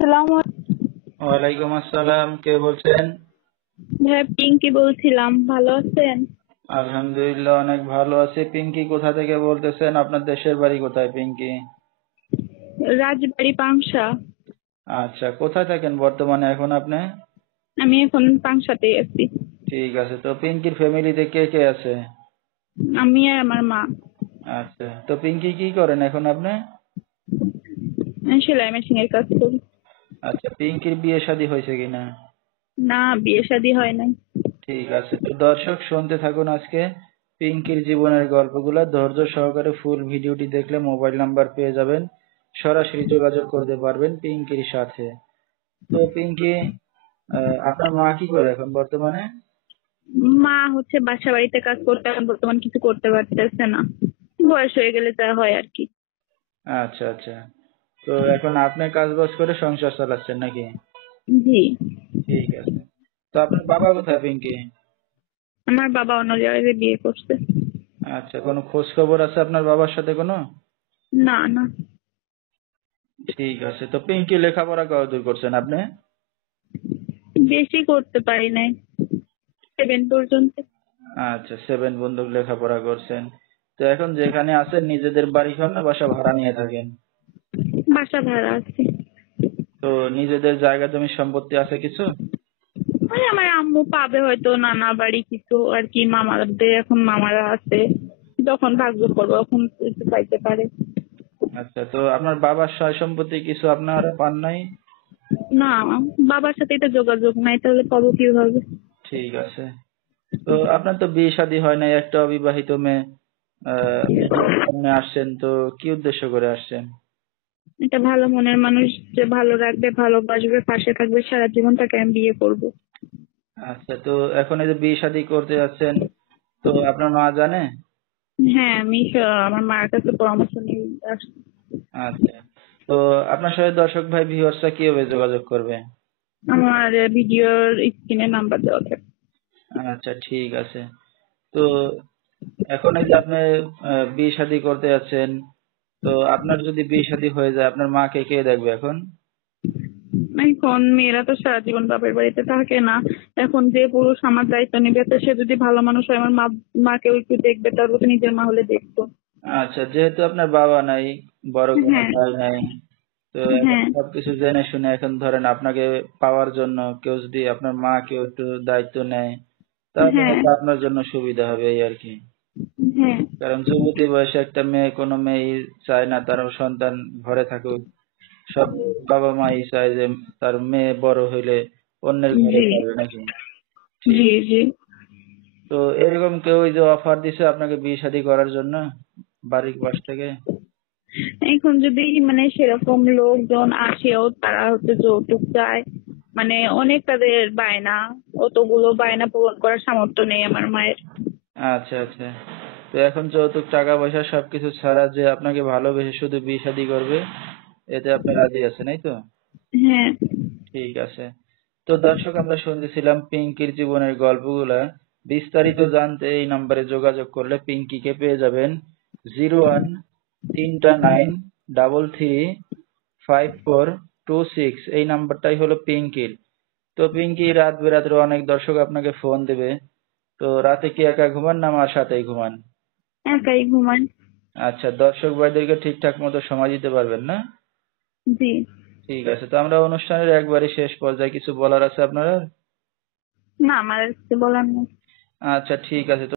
সালাম। ওয়ালাইকুম আসসালাম, কে বলছেন? ভাইয়া পিঙ্কি বলছিলাম, ভালো আছেন? আলহামদুলিল্লাহ, অনেক ভালো আছি। পিঙ্কি কোথা থেকে বলতেছেন? আপনার দেশের বাড়ি কোথায় পিঙ্কি? রাজবাড়ি পাংশা। আচ্ছা, কোথায় থাকেন বর্তমানে এখন আপনি? আমি এখন পাংশাতে আছি। ঠিক আছে, তো পিঙ্কির ফ্যামিলিতে কে কে আছে? আমি আর আমার মা। আচ্ছা, তো পিঙ্কি কি করেন এখন আপনি? আমি সেলাই মেশিনের কাজ করি। আচ্ছা, পিঙ্কির বিয়ে শাদী হয়েছে কিনা? না, বিয়ে শাদী হয় নাই। ঠিক আছে, তো দর্শক শুনতে থাকুন আজকে পিঙ্কির জীবনের গল্পগুলো ধৈর্য সহকারে। ফুল ভিডিওটি দেখলে মোবাইল নাম্বার পেয়ে যাবেন, সরাসরি যোগাযোগ করতে পারবেন পিঙ্কির সাথে। তো পিঙ্কি, আপনার মা কি করে এখন বর্তমানে? মা হচ্ছে বাসা বাড়িতে কাজ করতে, এখন বর্তমান কিছু করতে পারতেছে না। বয়স হয়ে গেলে যা হয় আর কি। আচ্ছা আচ্ছা, তো এখন আপনি কাজ বাজ করে সংসার চালাচ্ছেন নাকি? জি। ঠিক আছে, তো আপনার বাবা কোথায় পিঙ্কি? আমার বাবা অন্য জায়গায় বিয়ে করছে। আচ্ছা, কোনো খোঁজ খবর আছে আপনার বাবার সাথে কোনো? না না। ঠিক আছে, তো পিঙ্কি লেখাপড়া কতদূর করছেন আপনি? বেশি করতে পারি নাই, 7 পর্যন্ত। আচ্ছা, 7 বন্ধুক লেখাপড়া করছেন। তো এখন যেখানে আছেন নিজেদের বাড়ি ঘর না বাসা ভাড়া নিয়ে থাকেন? বাসা ভাড়া আছে। তো নিজেদের জায়গা জমি সম্পত্তি আছে কিছু? ওই আমার আম্মু পাবে হয়তো নানা বাড়ি কিছু আর কি, মামাদের এখন মামারা আছে, যখন ভাগ্য করবো তখন একটু পাইতে পারে। আচ্ছা, তো আপনার বাবার সয় সম্পত্তি কিছু আপনারা পান নাই? না, বাবার সাথে এটা যোগাযোগ নাই, তাহলে পাবো কিভাবে? ঠিক আছে, তো আপনার তো বিয়ে শাদী হয় নাই, একটা অবিবাহিত মেয়ে আমার সামনে আসছেন, তো কি উদ্দেশ্য করে আসছেন? এটা ভালো মনের মানুষ, যে ভালো রাখবে, ভালোবাসবে, পাশে থাকবে সারা জীবন, তাকে আমি বিয়ে করব। আচ্ছা, তো এখন এই যে বিয়ে শাদী করতে যাচ্ছেন, তো আপনার মা জানে? হ্যাঁ, আমি আমার মার কাছে পরামর্শ নিয়ে আসছি। আচ্ছা, তো আপনার সাথে দর্শক ভাই ভিউয়ার্সরা কিভাবে যোগাযোগ করবে? আমার ভিডিওর স্ক্রিনে নাম্বার দেওয়া থাকে। আচ্ছা, ঠিক আছে, তো এখন এই যে আপনি বিয়ে শাদী করতে যাচ্ছেন, তো আপনার যদি বিয়ে শাদী হয়ে যায় আপনার মাকে কে দেখবে এখন? এখন মেয়েরা তো সারা জীবন বাপের বাড়িতে থাকে না। এখন যে পুরুষ আমার দায়িত্ব নেবে, তো সে যদি ভালো মানুষ হয়, আমার মাকেও একটু দেখবে, তারপর তো নিজের মা হলে দেখতো। আচ্ছা, যেহেতু আপনার বাবা নাই, বড় কোনো হ্যাঁ। ভাই নাই, তো এখন হ্যাঁ। সবকিছু জেনে শুনে এখন ধরেন আপনাকে পাওয়ার জন্য কেউ যদি আপনার মা কেউ একটু দায়িত্ব নেয়, তাহলে হ্যাঁ। হয়তো আপনার জন্য সুবিধা হবে এই আর কি। হ্যাঁ। কারণ যুবতী বয়সে একটা মেয়ে, কোনো মেয়ে চায় না তার সন্তান ঘরে থাকুক। সব বাবা মাই চায় যে তার মেয়ে বড় হইলে অন্যের ঘরে জি। যাবে নাকি। ঠিক, জি। জি। তো এরকম কেউ ওই যে অফার দিছে আপনাকে বিয়ে শাদী করার জন্য বাড়ির পাশ থেকে? এখন যদি মানে সেরকম লোকজন আসেও, তারা হচ্ছে যৌতুক চায়, মানে অনেক তাদের বায়না, অতগুলো বায়না পূরণ করার সামর্থ্য নেই আমার মায়ের। আচ্ছা আচ্ছা, তো এখন যৌতুক টাকা পয়সা সবকিছু ছাড়া যে আপনাকে ভালোবেসে শুধু বিয়ে শাদী করবে, এতে আপনি রাজি আছেন এই তো? হ্যাঁ। ঠিক আছে, তো দর্শক আমরা শুনতেছিলাম পিঙ্কির জীবনের গল্পগুলা। বিস্তারিত জানতে এই নম্বরে যোগাযোগ করলে পিঙ্কিকে পেয়ে যাবেন। 01 3 9 3 3 5426, এই নাম্বারটাই হলো পিঙ্কির। তো পিঙ্কি, রাত বেরাত্রে অনেক দর্শক আপনাকে ফোন দেবে, তো রাতে কি একা ঘুমান না মার সাথেই ঘুমান? একাই ঘুমাই। আচ্ছা, দর্শক ভাইদেরকে ঠিকঠাক মতো সময় দিতে পারবেন না? জি। ঠিক আছে, তো আমরা অনুষ্ঠানের একবারে শেষ পর্যায়ে কিছু বলার আছে আপনার আর? না, আমার আর কিছু বলার নেই। আচ্ছা, ঠিক আছে, তো